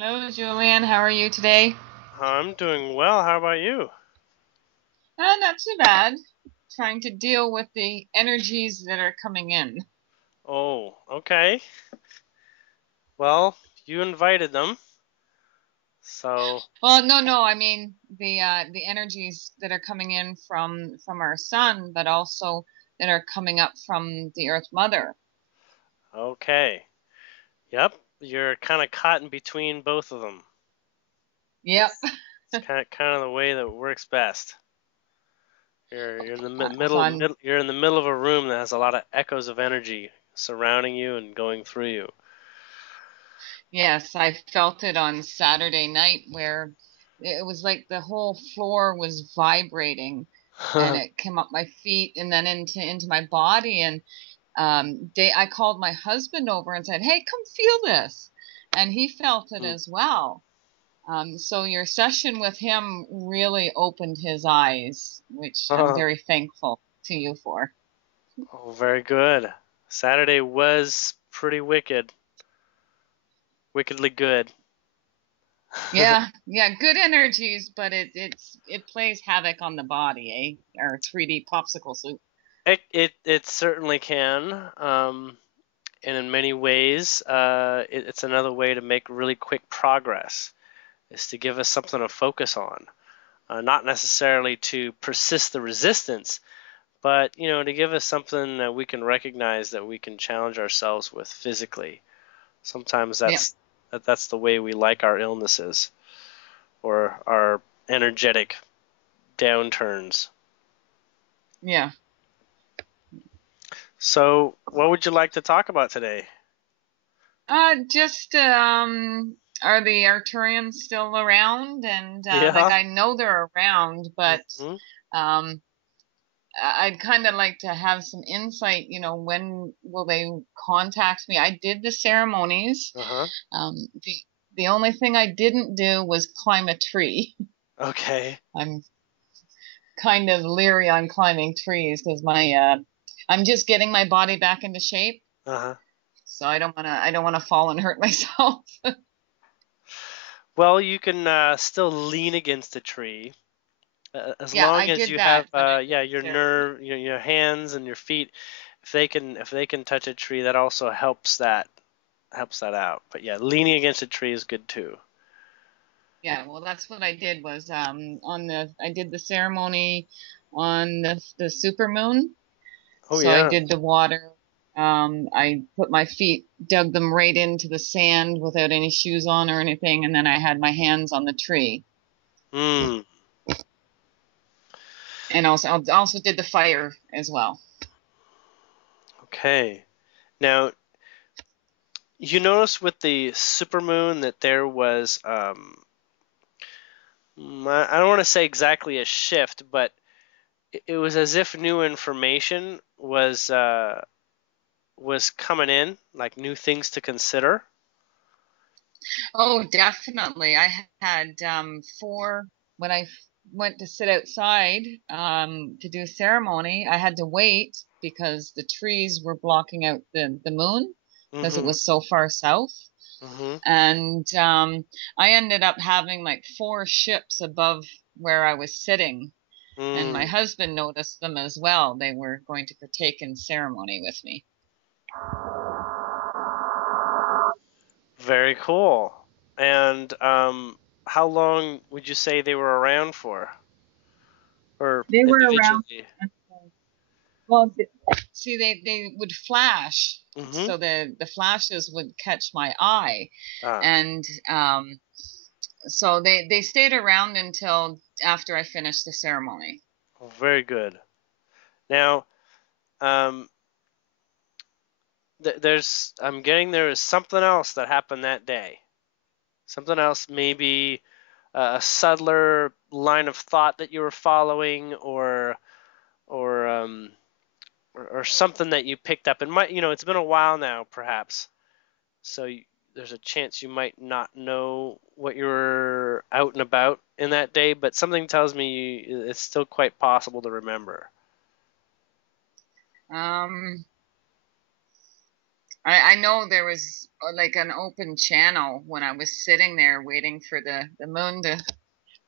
Hello, Julien. How are you today? I'm doing well. How about you? Not too bad. Trying to deal with the energies that are coming in. Oh, okay. Well, you invited them, so Well, no. I mean the energies that are coming in from our sun, but also that are coming up from the Earth Mother. okay. Yep, you're kind of caught in between both of them. Yep. It's kind of the way that works best. You're in the So I'm you're in the middle of a room that has a lot of echoes of energy surrounding you and going through you. Yes, I felt it on Saturday night where it was like the whole floor was vibrating, and it came up my feet and then into my body. And I called my husband over and said, "Hey, come feel this," and he felt it as well. So your session with him really opened his eyes, which I'm Oh, very thankful to you for. very good. Saturday was pretty wicked, wickedly good. Yeah, yeah, good energies, but it plays havoc on the body, eh? Our 3D popsicle soup. It certainly can. And in many ways, it's another way to make really quick progress, is to give us something to focus on, not necessarily to persist the resistance, but to give us something that we can recognize that we can challenge ourselves with physically. Sometimes Yeah, that's the way we like our illnesses or our energetic downturns. yeah. So, what would you like to talk about today? Just are the Arcturians still around? And like Yeah. I know they're around, but Hmm. um I'd kind of like to have some insight, when will they contact me? I did the ceremonies. Uh-huh. The only thing I didn't do was climb a tree. Okay. I'm kind of leery on climbing trees because my I'm just getting my body back into shape, Uh-huh. so I don't wanna fall and hurt myself. Well, you can still lean against a tree as Yeah, long I as did you have that when I did yeah, the your ceremony. nerve, your hands and your feet. If they can touch a tree, that also helps that out. But yeah, leaning against a tree is good too. Yeah, well, that's what I did was I did the ceremony on the super moon. Oh So I yeah. did the water. I put my feet, dug them right into the sand without any shoes on or anything, and then I had my hands on the tree. Hmm. And also did the fire as well. Okay. Now, you notice with the supermoon that there was I don't want to say exactly a shift, but it was as if new information was coming in, like new things to consider. Oh, definitely. I had four when went to sit outside to do a ceremony. I had to wait because the trees were blocking out the moon because it Mm-hmm. was so far south. Mm-hmm. And I ended up having like four ships above where I was sitting, and my Mm. husband noticed them as well. They were going to partake in ceremony with me. Very cool. And how long would you say they were around for, or They were around. individually? Well, see, they would flash, Mm-hmm. so the flashes would catch my eye, Ah, and so they stayed around until after I finished the ceremony. oh, very good. Now, um, I'm getting there is something else that happened that day. Something else, maybe a subtler line of thought that you were following, or or something that you picked up. And it's been a while now, perhaps. So there's a chance you might not know what you were out and about in that day, but something tells me it's still quite possible to remember. Um, I know there was like an open channel when I was sitting there waiting for the moon to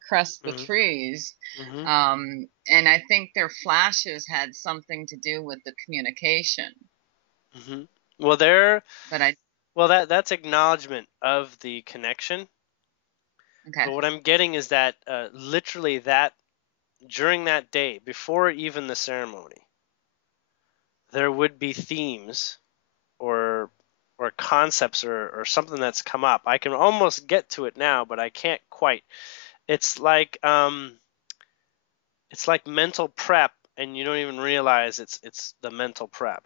crest the Hmm. trees. Hmm. And I think their flashes had something to do with the communication. Hmm. Well, there. But I, Well, that's acknowledgement of the connection. okay, But what I'm getting is that literally that during that day, before even the ceremony, there would be themes or concepts or something that's come up. I can almost get to it now, but I can't quite. It's like mental prep, and you don't even realize it's the mental prep.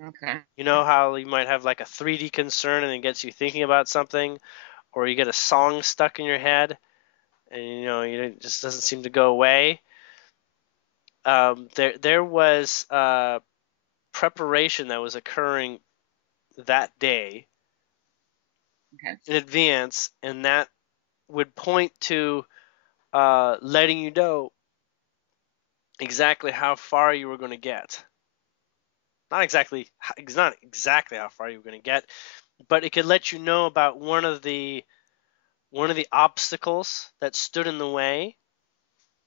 okay, You know how you might have like a 3D concern and it gets you thinking about something, or you get a song stuck in your head and it just doesn't seem to go away. There was preparation that was occurring that day okay, in advance, and that would point to letting you know exactly how far you were going to get. Not exactly how far you were going to get, but it could let you know about one of the obstacles that stood in the way,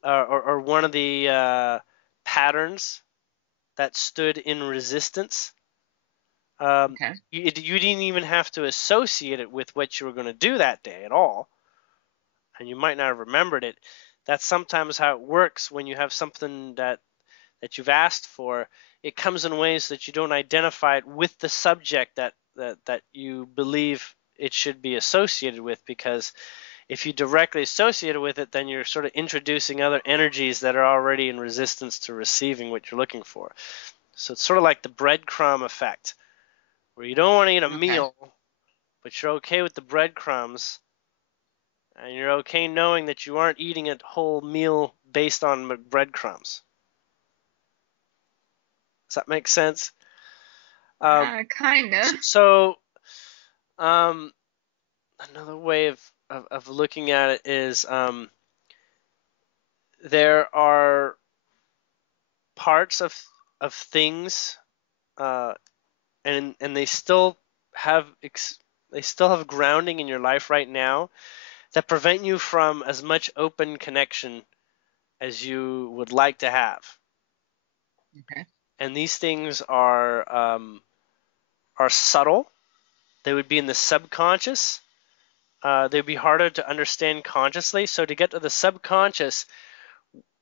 or one of the patterns that stood in resistance. okay, You didn't even have to associate it with what you were going to do that day at all, and you might not have remembered it. That's sometimes how it works when you have something that you've asked for. It comes in ways that you don't identify it with the subject that you believe it should be associated with, because if you directly associate it with it, then you're sort of introducing other energies that are already in resistance to receiving what you're looking for. So it's sort of like the breadcrumb effect, where you don't want to eat a okay. meal, but you're okay with the breadcrumbs, and you're okay knowing that you aren't eating a whole meal based on breadcrumbs. Does that make sense? Um, Kinda. so, um, another way of looking at it is, there are parts of things, uh, and have they still have grounding in your life right now that prevent you from as much open connection as you would like to have. Okay, And these things are subtle. They would be in the subconscious. They'd be harder to understand consciously. So to get to the subconscious,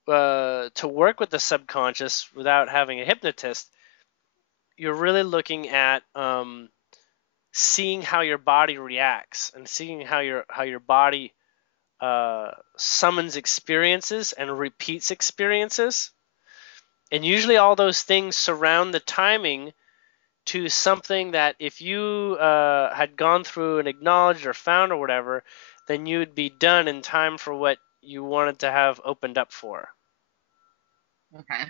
to work with the subconscious without having a hypnotist, you're really looking at seeing how your body reacts and seeing how your body summons experiences and repeats experiences. And usually all those things surround the timing to something that if you had gone through and acknowledged or found or whatever, then you would be done in time for what you wanted to have opened up for. okay.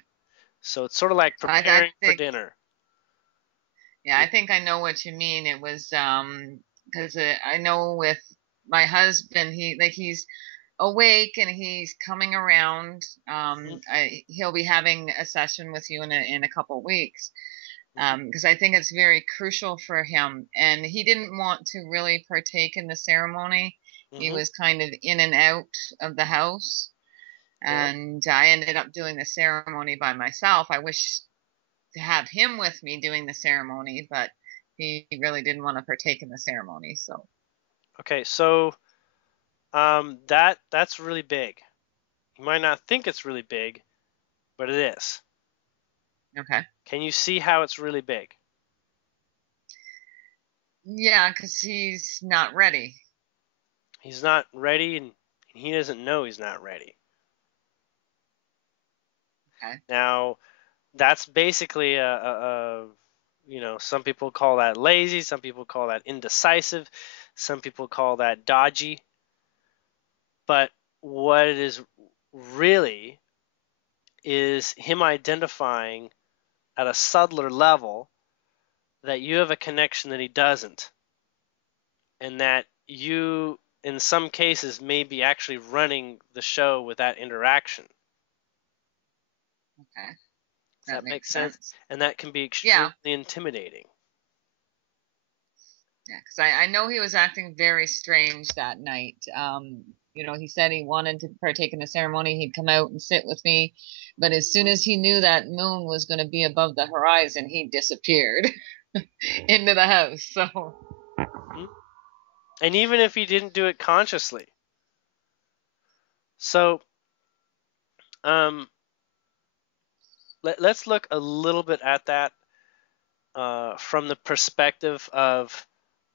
So it's sort of like So I preparing for think, dinner. yeah, I think I know what you mean. It was because I know with my husband, he's awake and he's coming around. Mm-hmm. He'll be having a session with you in a couple weeks. Mm-hmm. Because I think it's very crucial for him. And he didn't want to really partake in the ceremony. He Mm-hmm. was kind of in and out of the house. Yeah. And I ended up doing the ceremony by myself. I wish to have him with me doing the ceremony, but he really didn't want to partake in the ceremony. So, Okay. So that's really big. You might not think it's really big, but it is. okay. Can you see how it's really big? Yeah, because he's not ready. He's not ready, and he doesn't know he's not ready. Okay. Now, that's basically some people call that lazy, some people call that indecisive, some people call that dodgy. But what it is really is him identifying at a subtler level that you have a connection that he doesn't, and that you, in some cases, may be actually running the show with that interaction. Okay. Does That that make makes sense? sense. And that can be Yeah. extremely intimidating. Yeah, because I know he was acting very strange that night. He said he wanted to partake in the ceremony. He'd come out and sit with me, but as soon Mhm. as he knew that moon was going to be above the horizon, he disappeared into the house. So, Mhm. And even if he didn't do it consciously. So um, let's look a little bit at that from the perspective of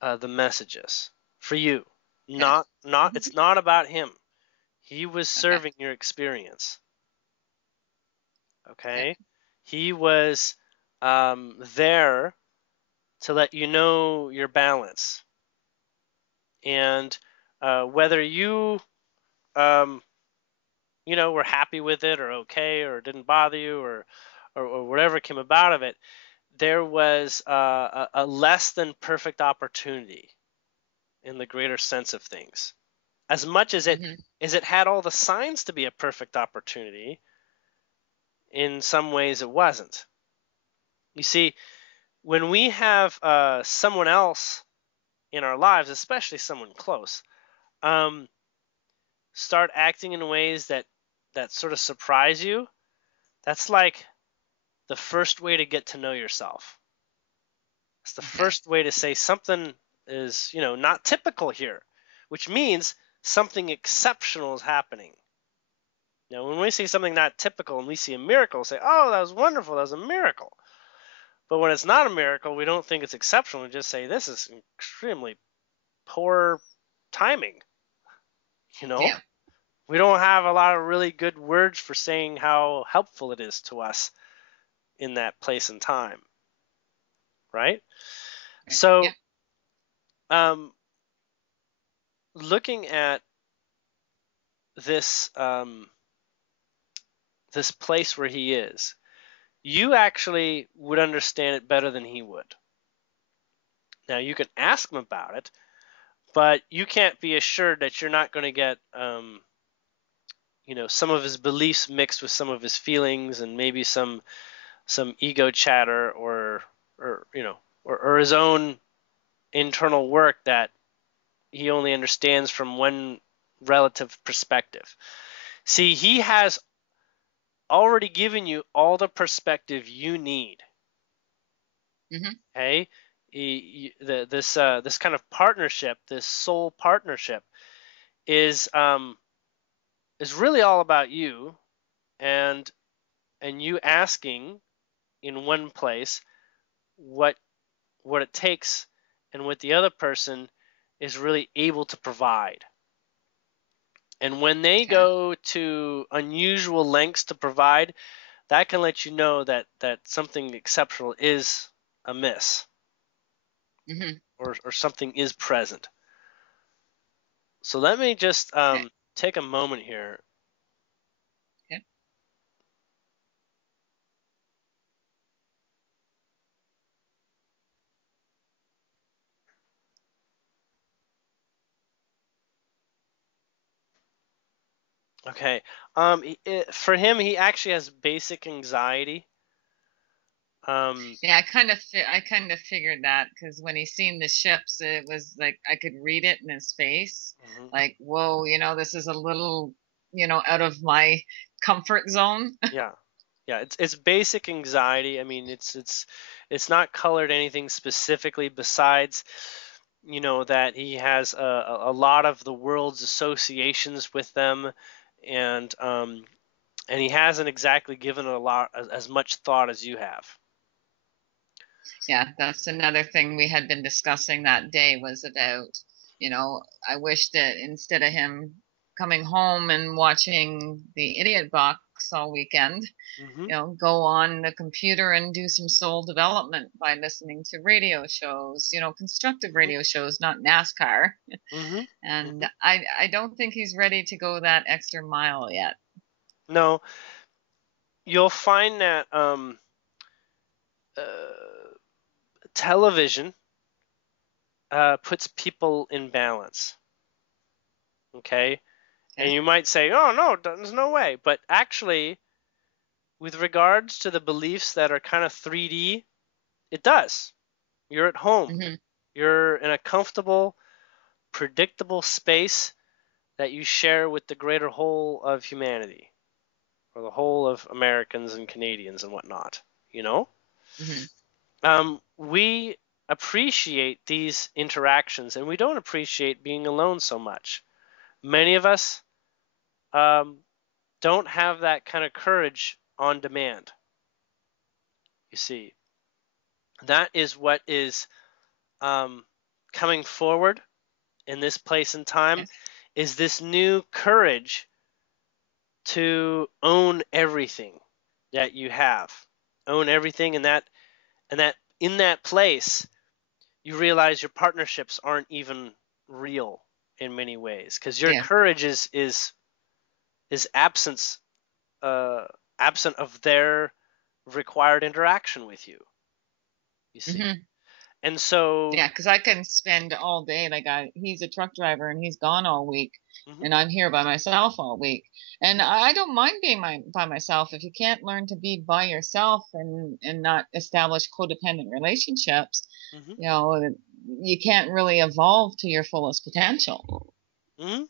the messages for you. okay, Not hmm it's not about him. He was okay, serving your experience. okay, Okay, he was there to let you know your balance, and whether you um, were happy with it or okay or it didn't bother you or whatever came about of it, there was a less than perfect opportunity in the greater sense of things. As much hmm as it had all the signs to be a perfect opportunity, in some ways it wasn't. You see, when we have someone else in our lives, especially someone close, um, start acting in ways that sort of surprise you, that's like the first way to get to know yourself. It's the okay, first way to say something is, not typical here, which means something exceptional is happening. Now, when we see something not typical and we see a miracle, we say, "Oh, that was wonderful. That was a miracle." But when it's not a miracle, we don't think it's exceptional. We just say, "This is extremely poor timing." You know, yeah, we don't have a lot of really good words for saying how helpful it is to us in that place and time, right? right, yeah, So, um, looking at this this place where he is, you actually would understand it better than he would. Now, you can ask him about it, but you can't be assured that you're not going to get some of his beliefs mixed with some of his feelings and maybe some ego chatter or his own internal work that he only understands from one relative perspective. See, he has already given you all the perspective you need. hmm Okay, this kind of partnership, this soul partnership, is really all about you and you asking in one place what it takes and what the other person is really able to provide. And when they okay, go to unusual lengths to provide, that can let you know that something exceptional is amiss hmm or something is present. So let me just okay, take a moment here. okay, Okay. For him, he actually has basic anxiety. Um, yeah. I kind of figured that because when he seen the ships, it was like I could read it in his face, mhm. like, whoa, this is a little, out of my comfort zone. Yeah. Yeah, it's basic anxiety. I mean, it's not colored anything specifically besides, that he has a lot of the world's associations with them, and he hasn't exactly given a lot as much thought as you have. Yeah, that's another thing we had been discussing that day was about, I wish that instead of him coming home and watching the idiot box all weekend, Hmm. go on the computer and do some soul development by listening to radio shows, constructive Hmm. radio shows, not NASCAR. Hmm. And Hmm. I don't think he's ready to go that extra mile yet. No, you'll find that uh, television puts people in balance. Okay, and Okay. you might say, "Oh no, there's no way," but actually, with regards to the beliefs that are kind of 3D, it does. You're at home. hmm You're in a comfortable, predictable space that you share with the greater whole of humanity, or the whole of Americans and Canadians and whatnot. You know, Hmm. we appreciate these interactions, and we don't appreciate being alone so much. Many of us um, don't have that kind of courage on demand. You see, that is what is um, coming forward in this place and time, Yes. is this new courage to own everything that you have, own everything, and that in that place you realize your partnerships aren't even real in many ways, because your Yes. courage is uh, absent of their required interaction with you. You see, Hmm. and so Yeah, because I can spend all day. Like he's a truck driver and he's gone all week, mhm, and I'm here by myself all week. And I don't mind being by myself if you can't learn to be by yourself and not establish codependent relationships. mhm, You know, you can't really evolve to your fullest potential. mhm,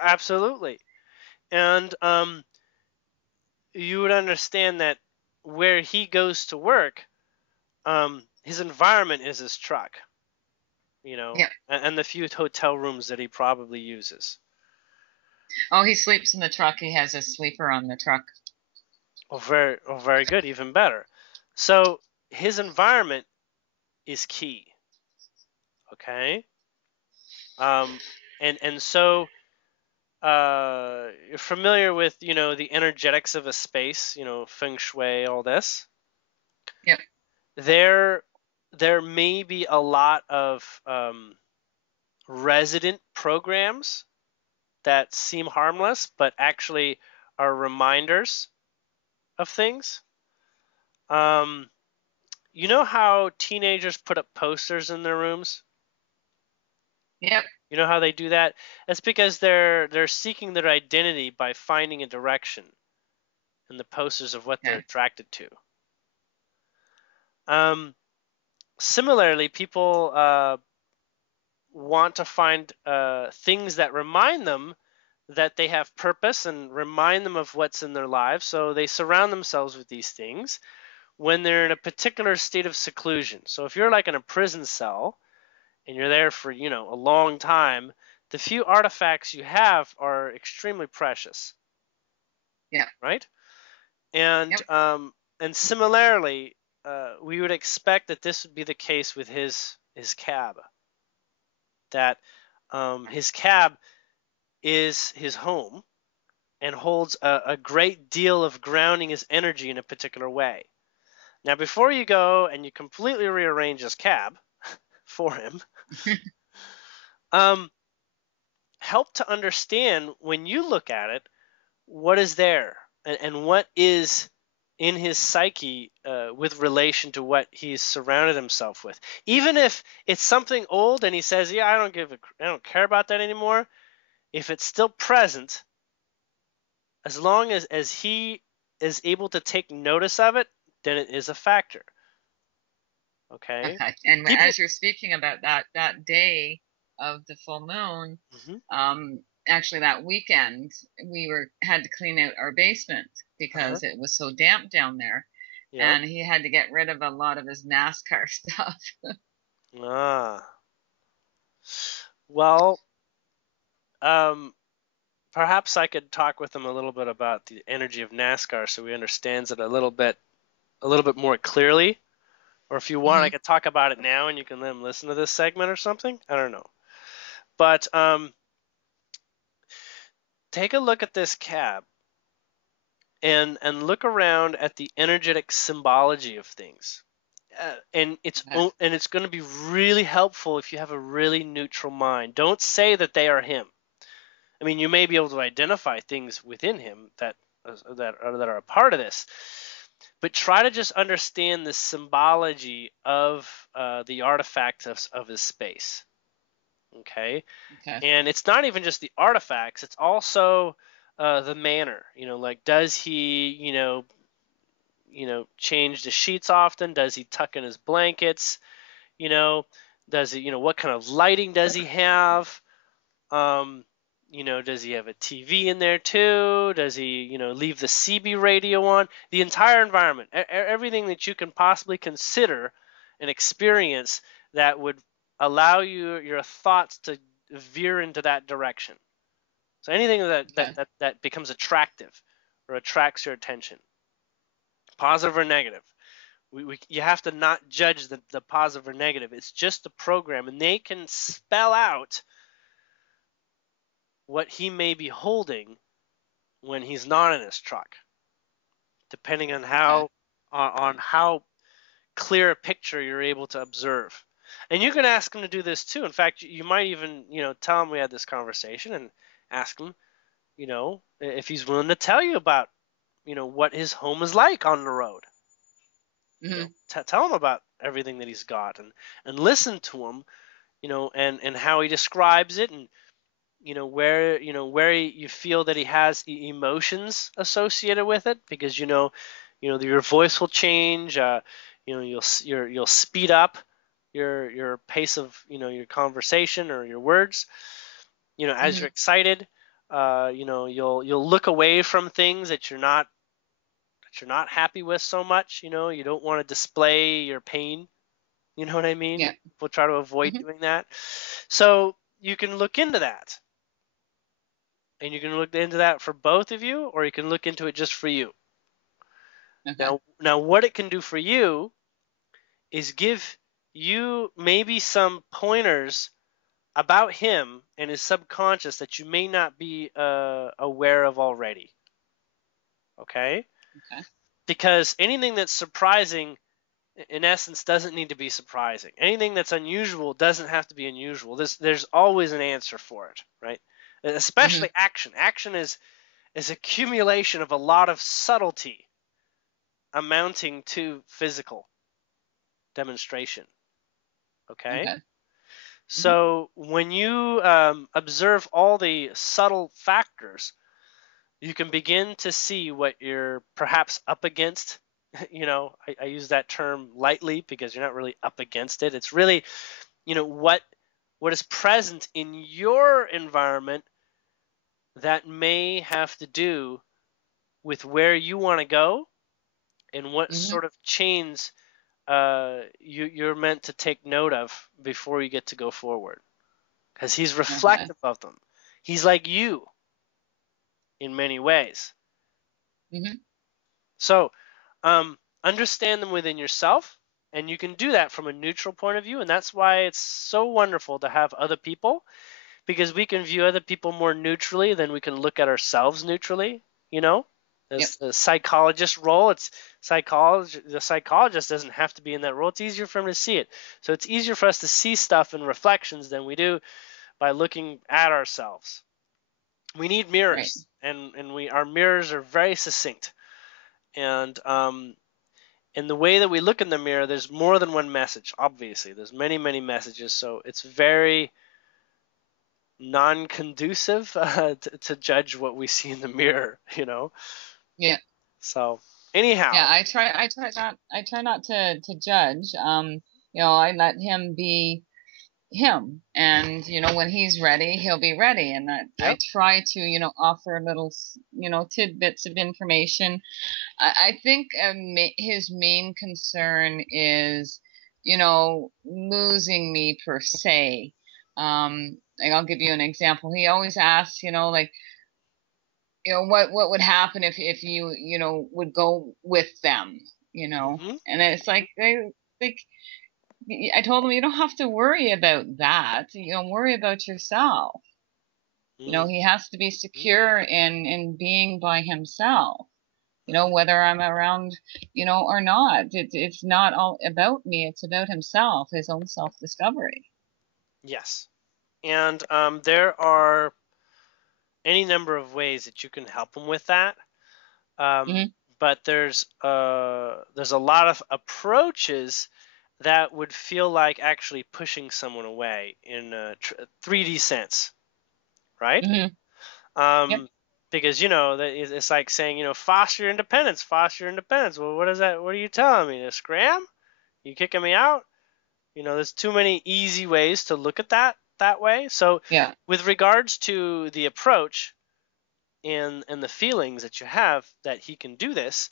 absolutely. And you would understand that where he goes to work, his environment is his truck, Yeah. and the few hotel rooms that he probably uses. Oh, he sleeps in the truck. He has a sleeper on the truck. Very good, even better. So his environment is key. Okay, um, and so you're familiar with the energetics of a space, feng shui, all this. Yep. There, there may be a lot of resident programs that seem harmless, but actually are reminders of things. Um, you know how teenagers put up posters in their rooms? Yep. You know how they do that? That's because they're seeking their identity by finding a direction in the posters of what they're Okay. attracted to. Um, Similarly, people want to find things that remind them that they have purpose and remind them of what's in their lives. So they surround themselves with these things when they're in a particular state of seclusion. So if you're like in a prison cell and you're there for, a long time, the few artifacts you have are extremely precious, Yep. right? And Yep. and similarly, we would expect that this would be the case with his cab. That his cab is his home and holds a great deal of grounding his energy in a particular way. Now, before you go and you completely rearrange his cab for him, um, help to understand when you look at it what is there, and what is in his psyche with relation to what he's surrounded himself with. Even if it's something old and he says, "Yeah, I don't care about that anymore." If it's still present, as long as he is able to take notice of it, then it is a factor. Okay. Okay. And People. as you're speaking about that day of the full moon, Hmm. actually that weekend we were had to clean out our basement Uh-huh. because it was so damp down there, Yep. and he had to get rid of a lot of his NASCAR stuff. Ah. Well, um, perhaps I could talk with him a little bit about the energy of NASCAR so he understands it a little bit more clearly. Or if you want, I Hmm. could talk about it now and you can let him listen to this segment or something. I don't know. But take a look at this cab and look around at the energetic symbology of things. And Okay. it's going to be really helpful if you have a really neutral mind. Don't say that they are him. I mean, you may be able to identify things within him that are a part of this, but try to just understand the symbology of the artifacts of his space. Okay, Okay. and it's not even just the artifacts; it's also the manner. Like does he, change the sheets often? Does he tuck in his blankets? You know, Does he, what kind of lighting does he have? Does he have a TV in there too? Does he, leave the CB radio on? The entire environment, everything that you can possibly consider and experience that would allow your thoughts to veer into that direction. So anything that becomes attractive or attracts your attention, positive or negative. You have to not judge the positive or negative. It's just a program, and they can spell out what he may be holding when he's not in his truck, depending on how clear a picture you're able to observe. And you can ask him to do this too. In fact, you might even tell him we had this conversation and ask him if he's willing to tell you about what his home is like on the road. Tell him about everything that he's got, and listen to him, and how he describes it, and where you feel that he has emotions associated with it, because your voice will change. You'll speed up your pace of your conversation or your words. As you're excited. You'll look away from things that you're not happy with so much. You don't want to display your pain. You know what I mean? Yeah. We'll try to avoid doing that. So you can look into that. And you can look into that for both of you, or you can look into it just for you. Okay. Now what it can do for you is give you maybe some pointers about him and his subconscious that you may not be aware of already. Okay? Because anything that's surprising, in essence, doesn't need to be surprising. Anything that's unusual doesn't have to be unusual. There's always an answer for it, right? Especially action. Action is accumulation of a lot of subtlety amounting to physical demonstration. Okay? So when you observe all the subtle factors, you can begin to see what you're perhaps up against. I use that term lightly because you're not really up against it. It's really, what is present in your environment that may have to do with where you want to go and what sort of chains you're meant to take note of before you get to go forward. Because he's reflective of them. He's like you in many ways. So understand them within yourself, and you can do that from a neutral point of view, and that's why it's so wonderful to have other people, because we can view other people more neutrally than we can look at ourselves neutrally. As the psychologist role, the psychologist doesn't have to be in that role. It's easier for him to see it. So it's easier for us to see stuff in reflections than we do by looking at ourselves. We need mirrors, and our mirrors are very succinct. And the way that we look in the mirror, there's more than one message. Obviously, there's many, many messages. So it's very non-conducive to judge what we see in the mirror. Yeah. So anyhow. Yeah, I try not to judge. I let him be him, and when he's ready, he'll be ready, and I try to offer little tidbits of information. I think his main concern is losing me per se. Like, I'll give you an example. He always asks, like, what would happen if you would go with them, and it's like I told him, you don't have to worry about that. Worry about yourself. He has to be secure in being by himself. Whether I'm around, or not. It's not all about me. It's about himself, his own self-discovery. Yes. And there are any number of ways that you can help him with that. But there's a lot of approaches that would feel like actually pushing someone away in a 3D sense, right? Because it's like saying foster your independence. Well, what is that? What are you telling me? To scram? You kicking me out? There's too many easy ways to look at that way. So Yeah. with regards to the approach and the feelings that you have that he can do this,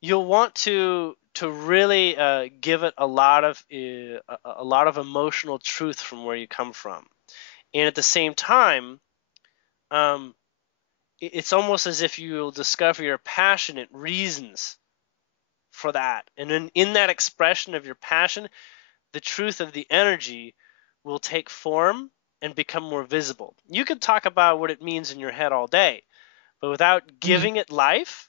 you'll want to really give it a lot of emotional truth from where you come from, and at the same time, um, it's almost as if you'll discover your passionate reasons for that, and in that expression of your passion, the truth of the energy will take form and become more visible. You can talk about what it means in your head all day, but without Hmm. giving it life,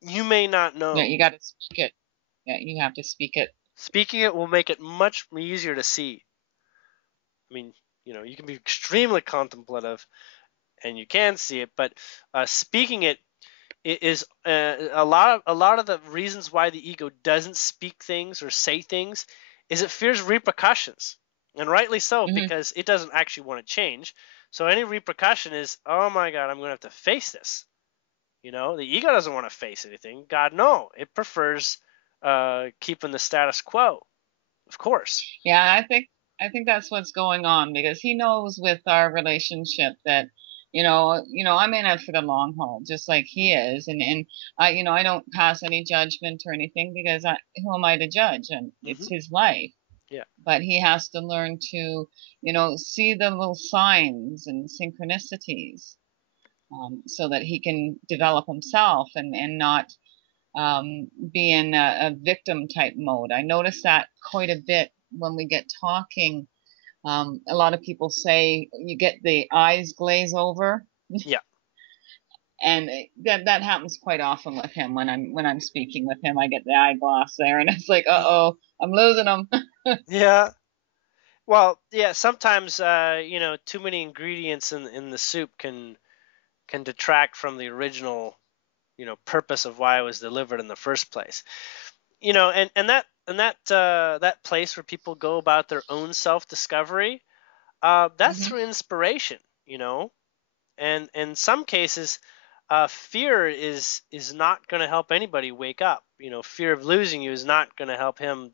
you may not Yeah, know. you got to speak it. Yeah, you have to speak it. Speaking it will make it much easier to see. I mean, you can be extremely contemplative and you can see it, but speaking it is a lot of the reasons why the ego doesn't speak things or say things is it fears repercussions, and rightly so, Hmm. because it doesn't actually want to change. So any repercussion is, oh my God, I'm going to have to face this. The ego doesn't want to face anything. God, no, it prefers keeping the status quo, of course. Yeah, I think that's what's going on because he knows with our relationship that, I'm in it for the long haul, just like he is, and I don't pass any judgment or anything because who am I to judge? And it's Hmm. his life. Yeah. But he has to learn to, see the little signs and synchronicities, so that he can develop himself and not be in a victim type mode. I notice that quite a bit when we get talking. A lot of people say you get the eyes glaze over, Yeah. and that happens quite often with him when I'm speaking with him. I get the eyeglass there, and it's like, oh, I'm losing him. Yeah. Well, yeah. Sometimes, too many ingredients in the soup can detract from the original, purpose of why it was delivered in the first place. And that place where people go about their own self discovery, that's Hmm. through inspiration. You know, and in some cases, fear is not going to help anybody wake up. Fear of losing you is not going to help him,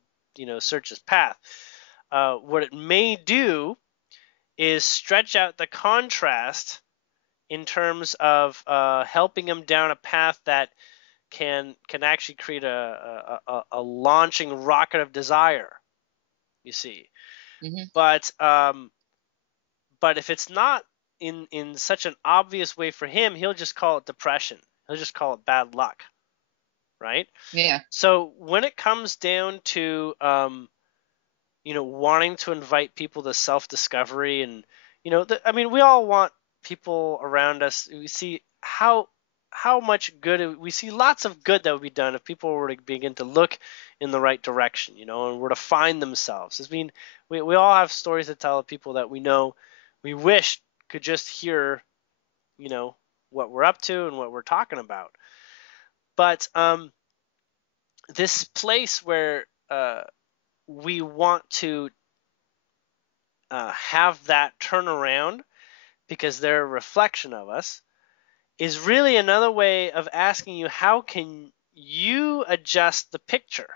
search his path. What it may do is stretch out the contrast in terms of helping him down a path that can actually create a launching rocket of desire. You see, Hmm. but if it's not in such an obvious way for him, he'll just call it depression. He'll just call it bad luck, right? Yeah. So when it comes down to wanting to invite people to self-discovery, and I mean, we all want people around us. We see how much good we see, lots of good that would be done if people were to begin to look in the right direction, and were to find themselves. I mean, we all have stories to tell of people that we know, we wish could just hear, you know, what we're up to and what we're talking about. But this place where we want to have that turnaround because they're a reflection of us is really another way of asking you, how can you adjust the picture?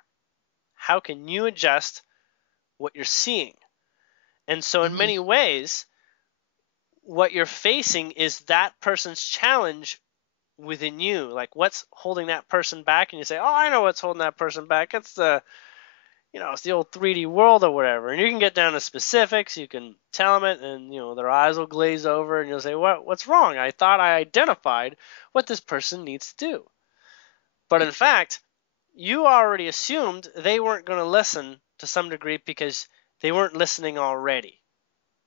How can you adjust what you're seeing? And so, in Hmm. many ways, what you're facing is that person's challenge within you. Like, what's holding that person back? And you say, oh, I know what's holding that person back. It's the old 3D world or whatever. And you can get down to specifics. You can tell them it, and their eyes will glaze over, and you'll say, What's wrong? I thought I identified what this person needs to do." But in fact, you already assumed they weren't going to listen to some degree because they weren't listening already.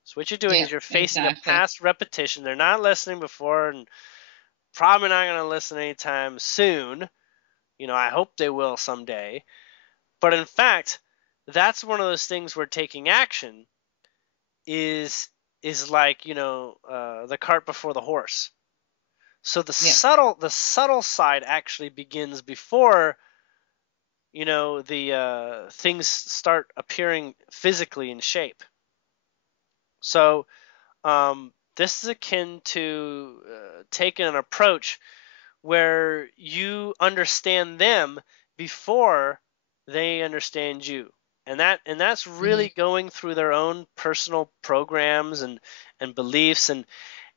So what you're doing Yeah. is you're facing a Exactly. past repetition. They're not listening before, and probably not going to listen anytime soon. I hope they will someday. But in fact, that's one of those things where taking action is is like, the cart before the horse. So the Yeah. subtle side actually begins before the things start appearing physically in shape. So this is akin to taking an approach where you understand them before they understand you. that's really going through their own personal programs and beliefs, and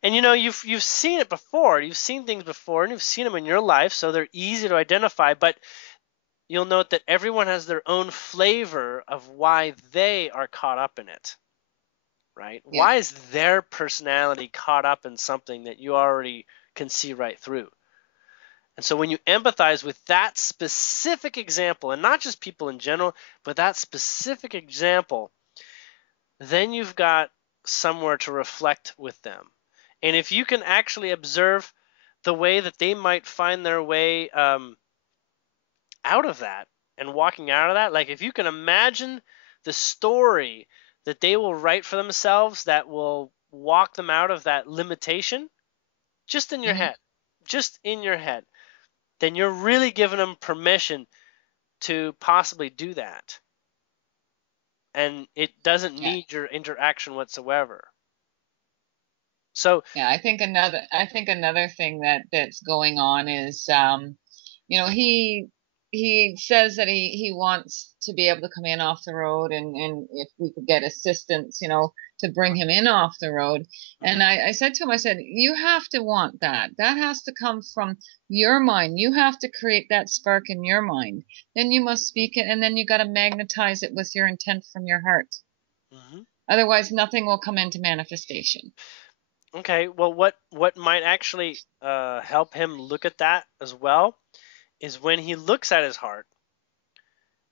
you've seen it before. You've seen things before, and you've seen them in your life, so they're easy to identify. But you'll note that everyone has their own flavor of why they are caught up in it, right? Yeah. Why is their personality caught up in something that you already can see right through? And so when you empathize with that specific example, and not just people in general, but that specific example, then you've got somewhere to reflect with them. And if you can actually observe the way that they might find their way out of that and walking out of that, like if you can imagine the story that they will write for themselves that will walk them out of that limitation, just in your Mm-hmm. head, just in your head, then you're really giving them permission to possibly do that. And it doesn't Yeah. need your interaction whatsoever. So, Yeah, I think another thing that's going on is he says that he wants to be able to come in off the road, and if we could get assistance, to bring him in off the road. mhm, And I said to him, I said, you have to want that. That has to come from your mind. You have to create that spark in your mind. Then you must speak it, and then you got to magnetize it with your intent from your heart. mhm. Otherwise, nothing will come into manifestation. Okay, well, what might actually help him look at that as well is when he looks at his heart,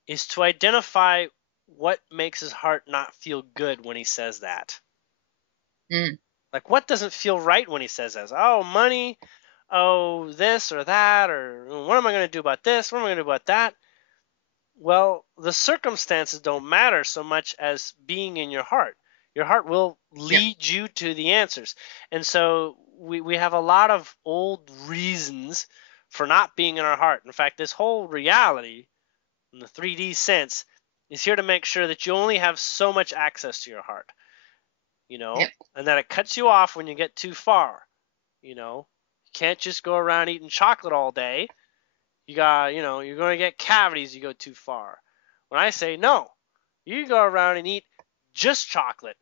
is to identify what makes his heart not feel good when he says that. Mm, Like, what doesn't feel right when he says that? Oh, money. Oh, this or that. Or what am I going to do about this? What am I going to do about that? Well, the circumstances don't matter so much as being in your heart. Your heart will yeah. lead you to the answers. And so we have a lot of old reasons for not being in our heart. In fact, this whole reality in the 3D sense is here to make sure that you only have so much access to your heart, Yep. and that it cuts you off when you get too far. You can't just go around eating chocolate all day. You're going to get cavities. You go too far. When I say no, you go around and eat just chocolate,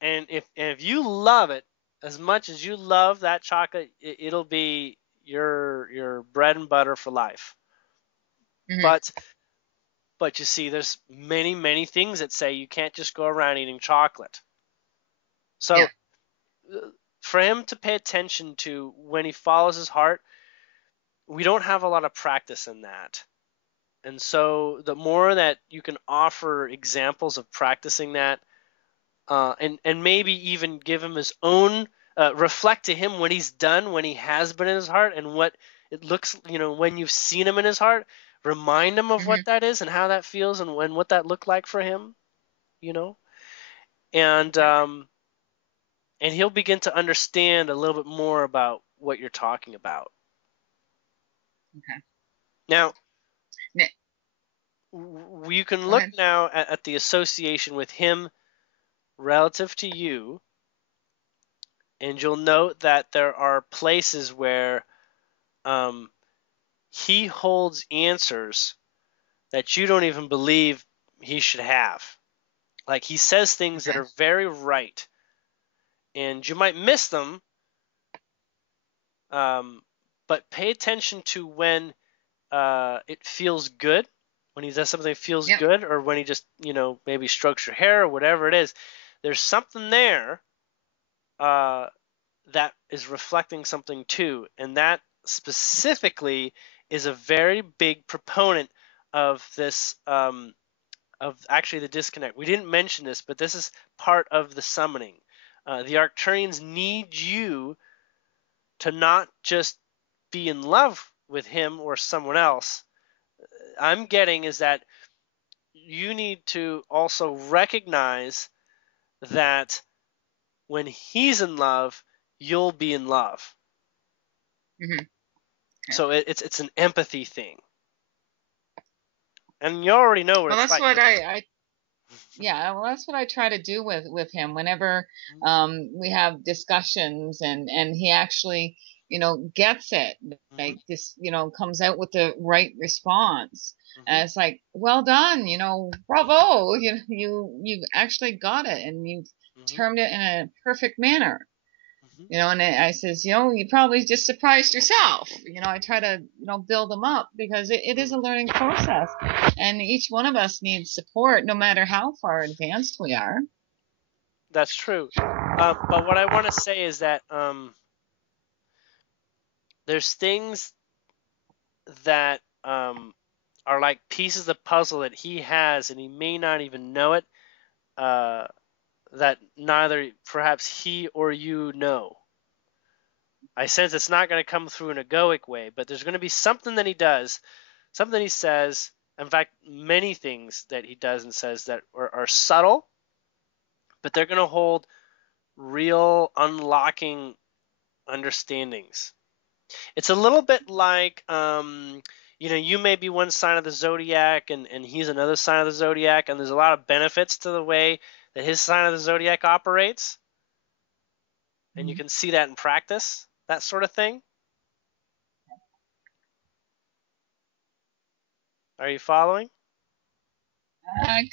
and if you love it as much as you love that chocolate, it'll be your bread and butter for life. Hmm. But you see, there's many things that say you can't just go around eating chocolate. Yeah. So for him to pay attention to when he follows his heart, we don't have a lot of practice in that. And so the more that you can offer examples of practicing that, and maybe even give him his own, reflect to him when he's done, when he has been in his heart, and what it looks, when you've seen him in his heart, remind him of Hmm. what that is and how that feels and what that looked like for him, you know, and Yep. um, and he'll begin to understand a little bit more about what you're talking about. Okay. Now, Ne- you can Go look ahead. now at the association with him relative to you, and you'll note that there are places where um, he holds answers that you don't even believe he should have. Like he says things that Okay. are very right, and you might miss them, um, but pay attention to when it feels good, when he does something that feels Yep. good, or when he just, maybe strokes your hair or whatever it is. There's something there uh, that is reflecting something too. And that specifically is a very big proponent of this, of actually the disconnect. We didn't mention this, but this is part of the summoning. The Arcturians need you to not just be in love with him or someone else. I'm getting is that you need to also recognize that when he's in love, you'll be in love. Hmm. Okay. So it's an empathy thing, and you already know what Well, it's that's like. what I yeah, well, that's what I try to do with him whenever we have discussions, and he actually gets it, Mm-hmm. like this, comes out with the right response. Mm-hmm. And it's like, well done, bravo, you actually got it, and you've Mm-hmm. termed it in a perfect manner. Mm-hmm. And I says, you probably just surprised yourself. I try to, build them up, because it is Mm-hmm. a learning process, and each one of us needs support, no matter how far advanced we are. That's true. But what I want to say is that there's things that are like pieces of puzzle that he has, and he may not even know it. Uh, that neither perhaps he or you know. I sense it's not going to come through an egoic way, but there's going to be something that he does, something he says. In fact, many things that he does and says that are subtle, but they're going to hold real unlocking understandings. It's a little bit like, you may be one sign of the zodiac, and he's another sign of the zodiac, and there's a lot of benefits to the way that his sign of the zodiac operates, and you Mhm. can see that in practice, that sort of thing. Are you following?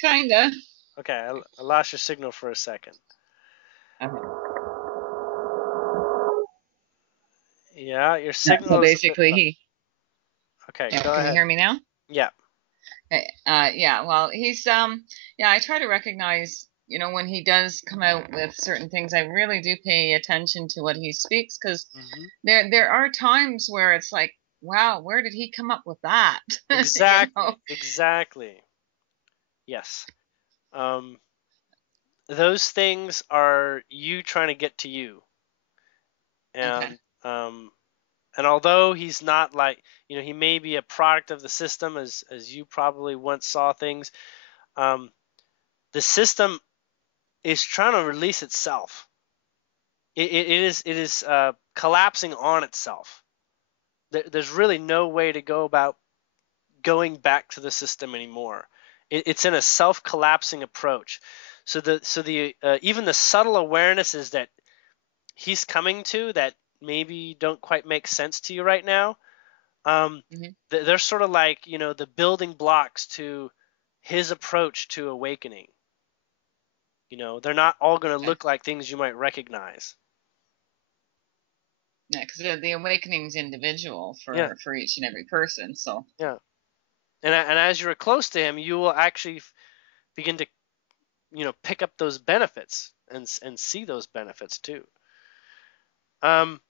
Kinda. Okay, I lost your signal for a second. Yeah, your Yeah, so signal is a bit. basically he Okay, yeah, go can you ahead. hear me now? Yeah. Yeah, well, he's yeah, I try to recognize, when he does come out with certain things, I really do pay attention to what he speaks, because Hmm. there are times where it's like, wow, where did he come up with that? you know Exactly. Exactly. Yes. Um, those things are you trying to get to you, Okay. and um, and although he's not like, he may be a product of the system, as you probably once saw things. Um, the system is trying to release itself. It is collapsing on itself. There's really no way to go about going back to the system anymore. It's in a self-collapsing approach. So the even the subtle awarenesses that he's coming to that maybe don't quite make sense to you right now, um, Hmm. they're sort of like, the building blocks to his approach to awakening. They're not all going to Okay. look like things you might recognize. Yeah, because the awakening's individual Yeah, for each and every person. So yeah. And as you're close to him, you will actually begin to, pick up those benefits and see those benefits too. Um,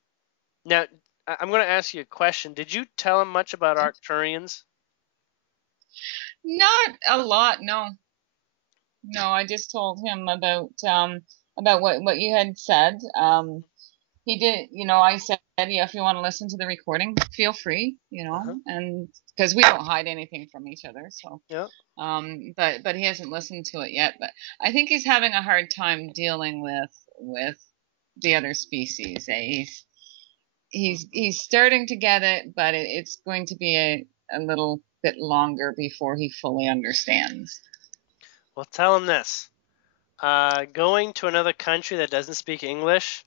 Now, I'm going to ask you a question. Did you tell him much about Arcturians? not a lot, no. No, I just told him about what you had said. He did, I said, yeah, if you want to listen to the recording, feel free, Uh-huh. and because we don't hide anything from each other. So Yeah. but he hasn't listened to it yet. But I think he's having a hard time dealing with the other species. Hmm. He's starting to get it, but it's going to be a little bit longer before he fully understands. Well, tell him this. Going to another country that doesn't speak English,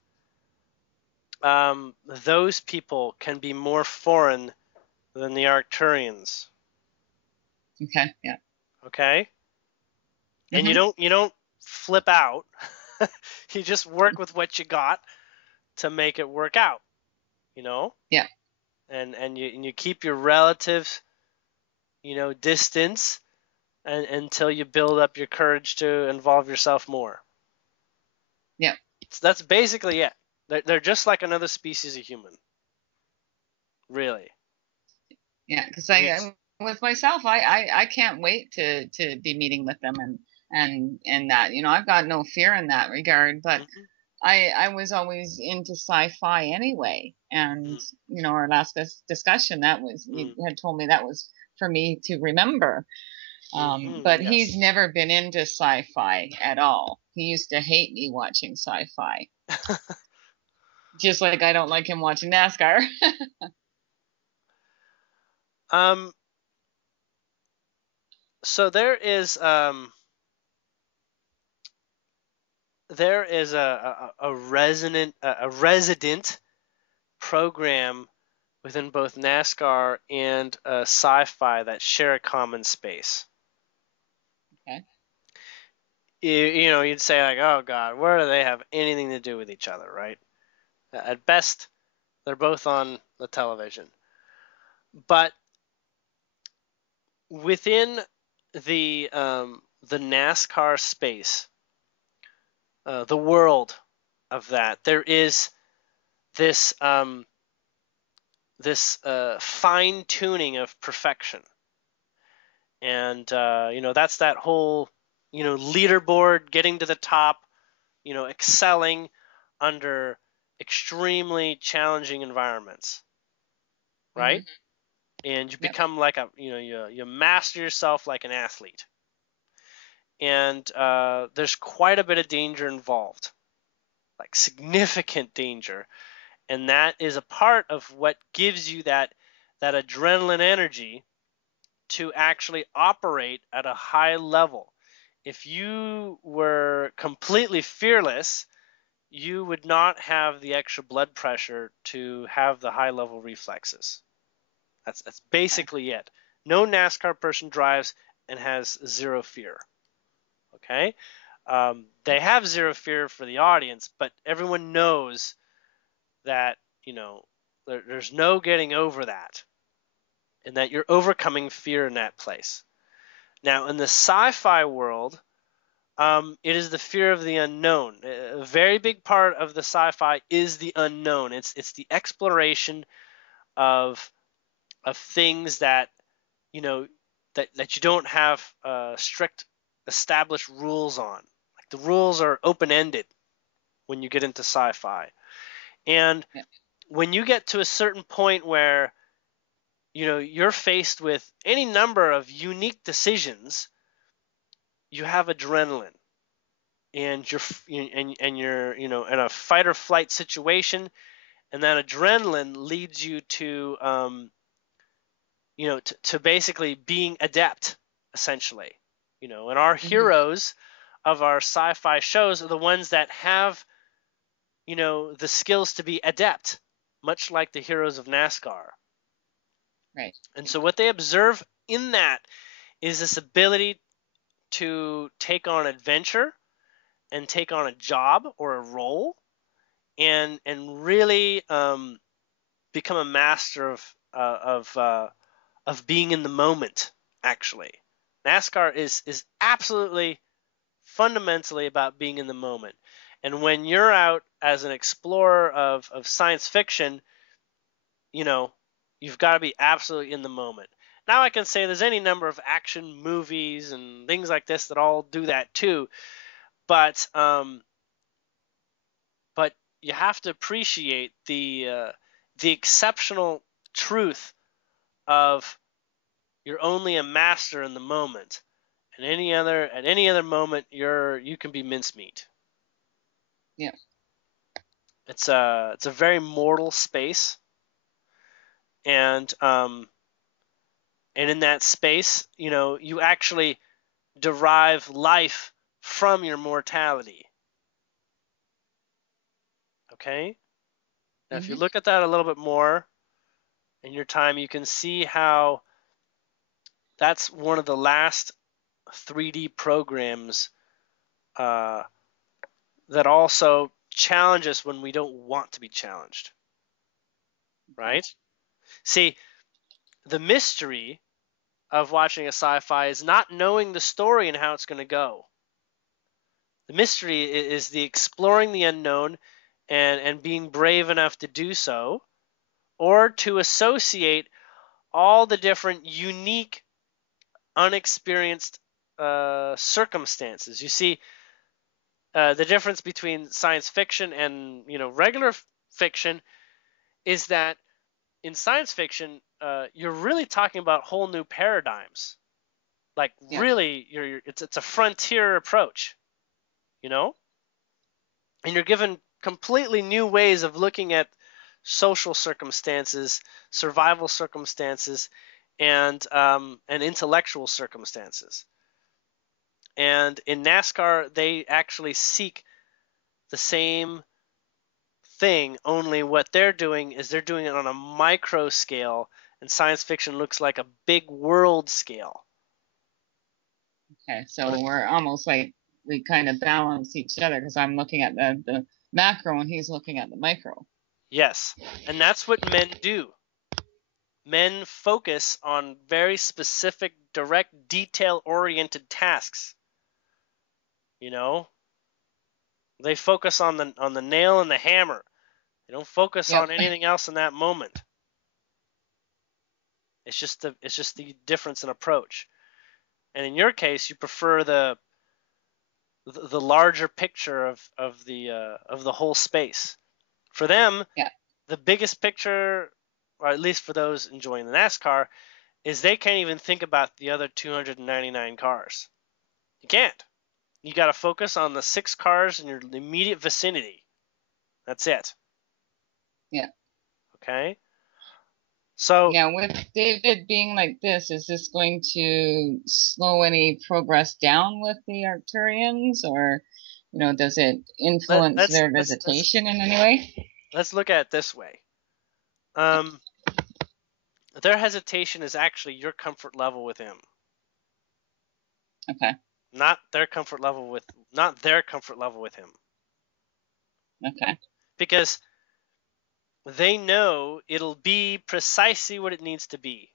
those people can be more foreign than the Arcturians. Okay, yeah. Okay? And you Hmm. don't flip out. You just work with what you got to make it work out, you know? Yeah, And you keep your relative, distance, until you build up your courage to involve yourself more. yeah, So that's basically it. They're just like another species of human, really. yeah. Because Yes. with myself, I can't wait to be meeting with them, and that, I've got no fear in that regard. But Mm-hmm. I was always into sci-fi anyway, and our last discussion, that was, you Mm-hmm. had told me that was for me to remember. Mm-hmm. But he's Yes. never been into sci-fi at all. He used to hate me watching sci-fi, just like I don't like him watching NASCAR. um. So there is a resident program within both NASCAR and sci-fi that share a common space. Okay. You'd say like, oh God, where do they have anything to do with each other, right? At best, they're both on the television. But within the NASCAR space, the world of that, there is this fine tuning of perfection, and that's that whole leaderboard, getting to the top, excelling under extremely challenging environments, right? Mhm. And you Yep. become like you master yourself like an athlete, and there's quite a bit of danger involved, like significant danger, and that is a part of what gives you that adrenaline energy to actually operate at a high level. If you were completely fearless, you would not have the extra blood pressure to have the high level reflexes. That's Okay. basically it. No NASCAR person drives and has zero fear. Okay, they have zero fear for the audience, but everyone knows that there's no getting over that, and that you're overcoming fear in that place. Now, in the sci-fi world, it is the fear of the unknown. A very big part of the sci-fi is the unknown. It's the exploration of things that you know that you don't have strict established rules on. Like the rules are open-ended when you get into sci-fi, and Yep. when you get to a certain point where you're faced with any number of unique decisions, you have adrenaline, and you're in a fight or flight situation, and that adrenaline leads you to to basically being adept, essentially. And our Mhm. heroes of our sci-fi shows are the ones that have the skills to be adept, much like the heroes of NASCAR. Right. And so what they observe in that is this ability to take on adventure and take on a job or a role, and really become a master of being in the moment. Actually, NASCAR is absolutely fundamentally about being in the moment. And when you're out as an explorer of science fiction, you know, you've got to be absolutely in the moment. Now I can say there's any number of action movies and things like this that all do that too, but but you have to appreciate the exceptional truth of you're only a master in the moment. And at any other moment you can be mincemeat. Yep. It's a very mortal space, and in that space, you actually derive life from your mortality. Okay? Now if you Mhm. look at that a little bit more in your time, you can see how that's one of the last 3D programs uh, that also challenge us when we don't want to be challenged. Okay. Right? See, the mystery of watching a sci-fi is not knowing the story and how it's going to go. The mystery is the exploring the unknown, and being brave enough to do so, or to associate all the different unique, unexperienced circumstances. You see, the difference between science fiction and regular fiction is that in science fiction, you're really talking about whole new paradigms. Like Yep. really, it's a frontier approach, you know, and you're given completely new ways of looking at social circumstances, survival circumstances, and intellectual circumstances. And in NASCAR, they actually seek the same thing, only what they're doing is they're doing it on a micro scale, and science fiction looks like a big world scale. Okay, so we're almost like we kind of balance each other because I'm looking at the macro and he's looking at the micro. Yes, and that's what men do. Men focus on very specific, direct, detail-oriented tasks. You know, they focus on the nail and the hammer. They don't focus Yep. on anything else in that moment. It's just the difference in approach. And in your case, you prefer the larger picture of the whole space. For them, Yeah. the biggest picture, or at least for those enjoying the NASCAR, is they can't even think about the other 299 cars. You can't. You got to focus on the 6 cars in your immediate vicinity. That's it. Yeah. Okay? So Now, with David being like this, is this going to slow any progress down with the Arcturians, or does it influence let's their let's let's visitation in any way? let's look at it this way. Their hesitation is actually your comfort level with him. Okay. Not their comfort level with him. Okay. Because they know it'll be precisely what it needs to be.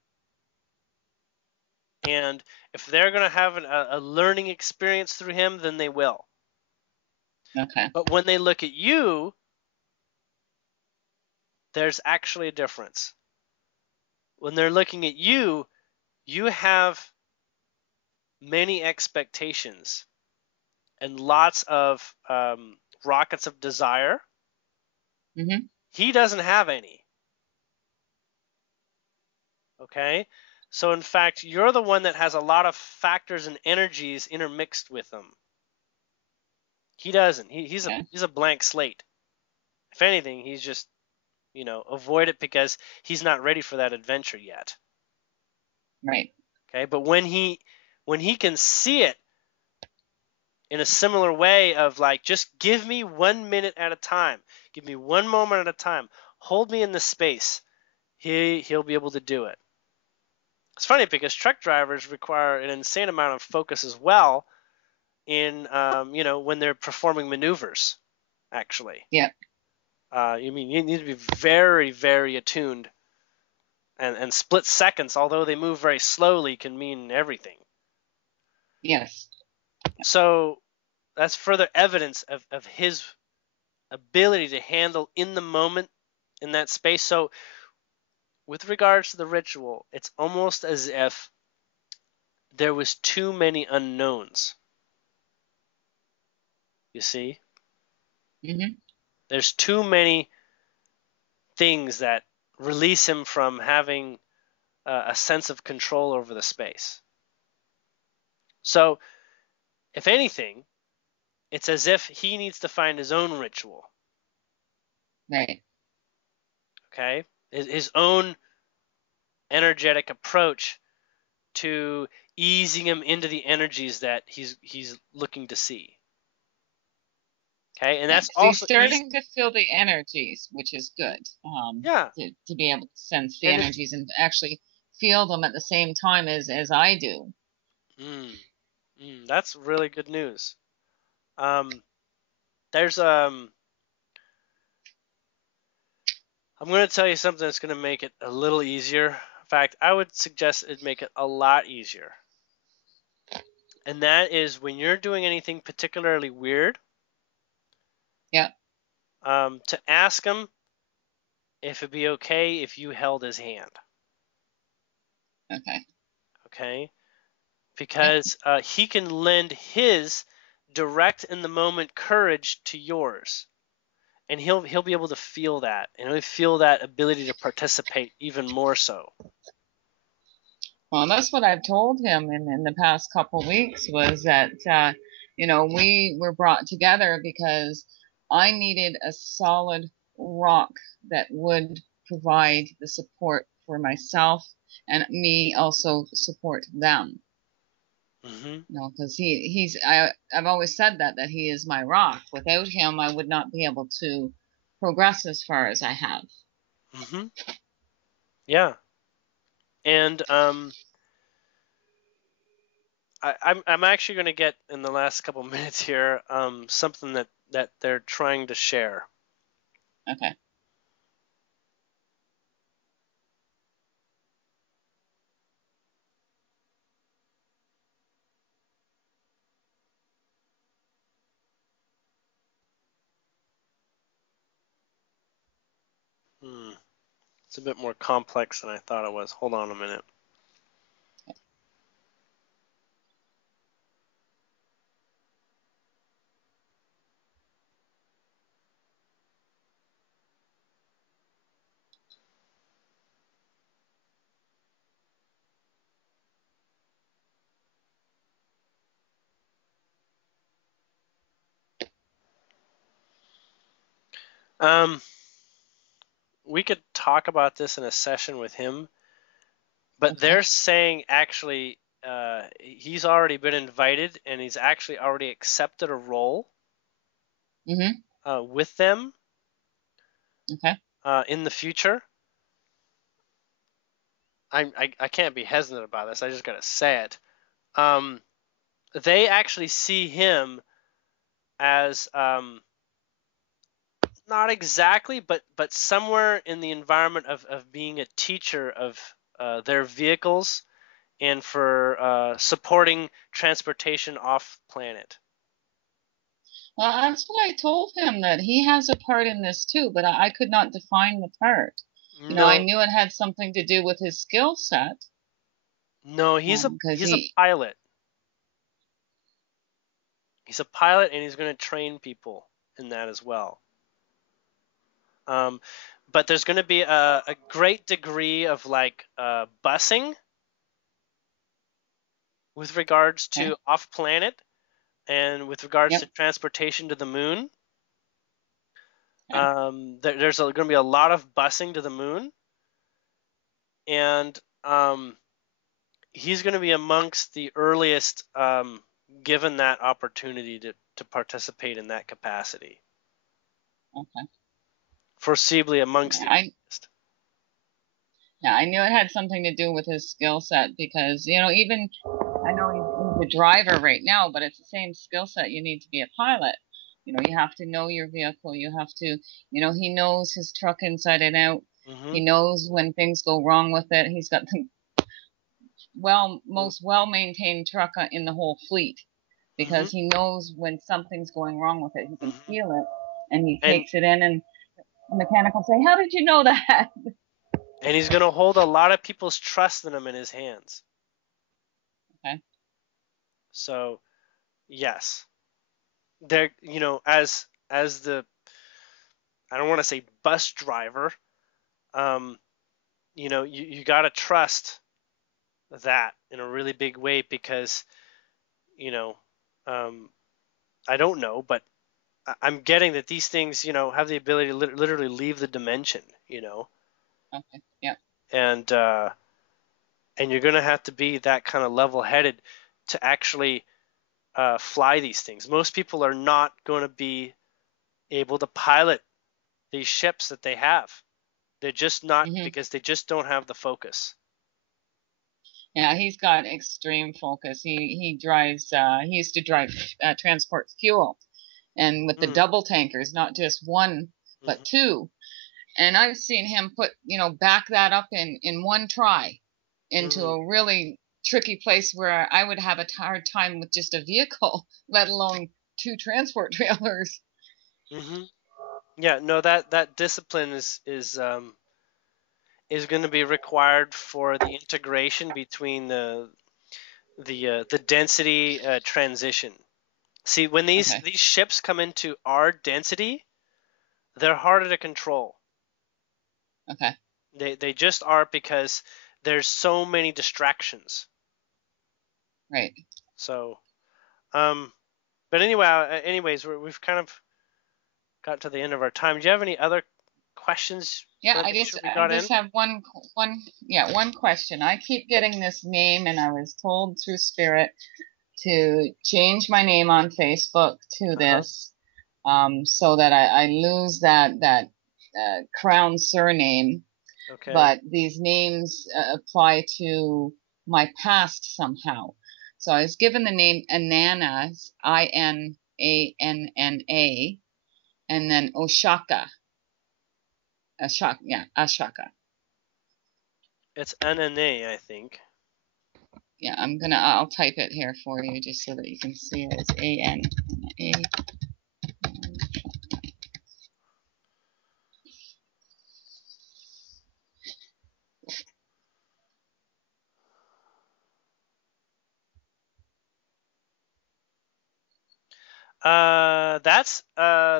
And if they're going to have a learning experience through him, then they will. Okay. But when they look at you, there's actually a difference. When they're looking at you, you have many expectations and lots of rockets of desire. Mm-hmm. He doesn't have any. Okay? So in fact, you're the one that has a lot of factors and energies intermixed with them. He doesn't. He's Okay. a blank slate. If anything, he's just, avoid it because he's not ready for that adventure yet. Right. Okay? But when he can see it in a similar way of like, just give me 1 minute at a time. Give me 1 moment at a time. Hold me in the space. He'll be able to do it. It's funny because truck drivers require an insane amount of focus as well in, when they're performing maneuvers, actually. Yeah. You need to be very, very attuned. And split seconds, although they move very slowly, can mean everything. Yes. So that's further evidence of his ability to handle in the moment in that space. So with regards to the ritual, it's almost as if there was too many unknowns. You see? Mm-hmm. There's too many things that release him from having a sense of control over the space. So, if anything, it's as if he needs to find his own ritual. Right. Okay? His own energetic approach to easing him into the energies that he's looking to see. Okay, and Yeah, that's 'cause he's also easy. starting to feel the energies, which is good. Yeah, To be able to sense the and it's energies and actually feel them at the same time as I do. that's really good news. There's I'm going to tell you something that's going to make it a little easier. In fact, I would suggest it make it a lot easier. And that is when you're doing anything particularly weird, Yeah. to ask him if it'd be okay if you held his hand. Okay. Okay? Yep. Because he can lend his direct in the moment courage to yours. And he'll be able to feel that, and he'll feel that ability to participate even more so. Well, that's what I've told him in the past couple weeks was that, we were brought together because I needed a solid rock that would provide the support for myself and me also support them. Because I've always said that he is my rock. Without him, I would not be able to progress as far as I have. Mm-hmm. Yeah. And I'm actually going to get in the last couple minutes here something that they're trying to share. Okay. It's a bit more complex than I thought it was. Hold on a minute. Um, we could talk about this in a session with him, but Okay. they're saying actually he's already been invited and he's actually already accepted a role Mm-hmm. with them Okay. in the future. I can't be hesitant about this. I just gotta say it. Um, they actually see him as not exactly, but somewhere in the environment of being a teacher of their vehicles and for supporting transportation off planet. Well, that's what I told him, that he has a part in this too, but I could not define the part. I No, knew it had something to do with his skill set, no, because he's a pilot. He's a pilot, and he's going to train people in that as well. Um, but there's going to be a great degree of like busing with regards okay. to off planet and with regards to Yep. transportation to the moon. Okay. There's going to be a lot of busing to the moon, and he's going to be amongst the earliest given that opportunity to participate in that capacity. Okay. Foreseeably amongst Yeah, the I earliest. yeah, I knew it had something to do with his skill set, because even I know he's a driver right now, but it's the same skill set you need to be a pilot. You have to know your vehicle. You have to, he knows his truck inside and out. Mm-hmm. He knows when things go wrong with it. He's got the most well maintained truck in the whole fleet, Mm-hmm. because he knows when something's going wrong with it. He can Mm-hmm. feel it, and he And takes it in, and the mechanic will say, "How did you know that?" and he's going to hold a lot of people's trust in him in his hands. Okay. So yes, there. As the I don't want to say bus driver. Um, you got to trust that in a really big way because you know um, I don't know, but I'm getting that these things have the ability to literally leave the dimension, Okay. Yeah. and you're gonna have to be that kind of level-headed to actually fly these things. Most people are not going to be able to pilot these ships that they have. They're just not, Hmm. because they just don't have the focus. Yeah, he's got extreme focus. He drives. He used to drive transport fuel, and with the Mm, double tankers, not just one but hmm two. And I've seen him back that up in one try into mm, a really tricky place where I would have a hard time with just a vehicle, let alone two transport trailers. hmm Yeah, no, that discipline is going to be required for the integration between the density transition. See, when these Okay. these ships come into our density, they're harder to control. Okay. They just are because there's so many distractions. Right. So, um, but anyway, anyways, we've kind of got to the end of our time. Do you have any other questions you Yeah, want to I make just sure we I got in? just have one question. I keep getting this name, and I was told through spirit to change my name on Facebook to Uh huh. this. so that I lose that crown surname. Okay. But these names apply to my past somehow. So I was given the name Inanna, Inanna, and then Ashaka. It's NNA, I think. Yeah, I'll type it here for you just so that you can see it. It's Anna.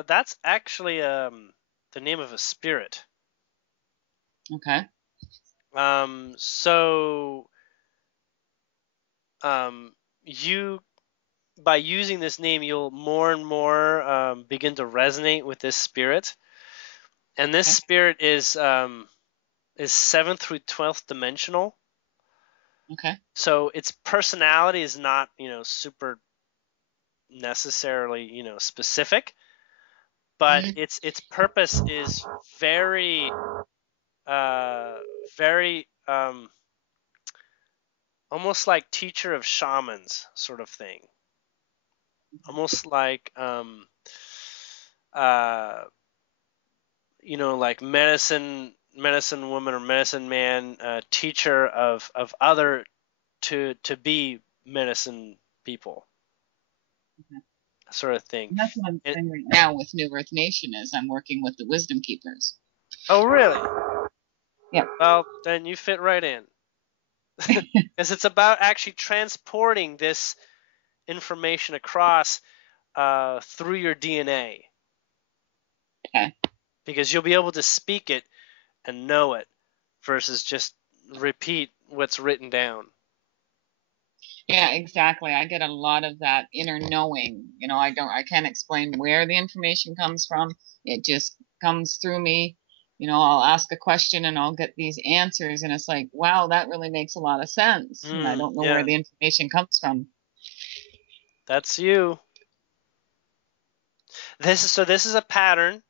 That's actually the name of a spirit. Okay. So you by using this name, you'll more and more begin to resonate with this spirit, and this Okay. spirit is 7th through 12th dimensional. Okay. So its personality is not super necessarily specific, but Mm-hmm. its purpose is very very almost like teacher of shamans sort of thing, almost like uh like medicine woman or medicine man, teacher of other to be medicine people, Okay. sort of thing. And that's what I'm And, doing right now with New Earth Nation is I'm working with the Wisdom Keepers. oh really? Yep. Well, then you fit right in. Because it's about actually transporting this information across through your DNA, Okay. because you'll be able to speak it and know it versus just repeat what's written down. Yeah, exactly. I get a lot of that inner knowing. I can't explain where the information comes from. It just comes through me. I'll ask a question and I'll get these answers and it's like, wow, that really makes a lot of sense. And I don't know where Yeah, the information comes from. that's you. This is a pattern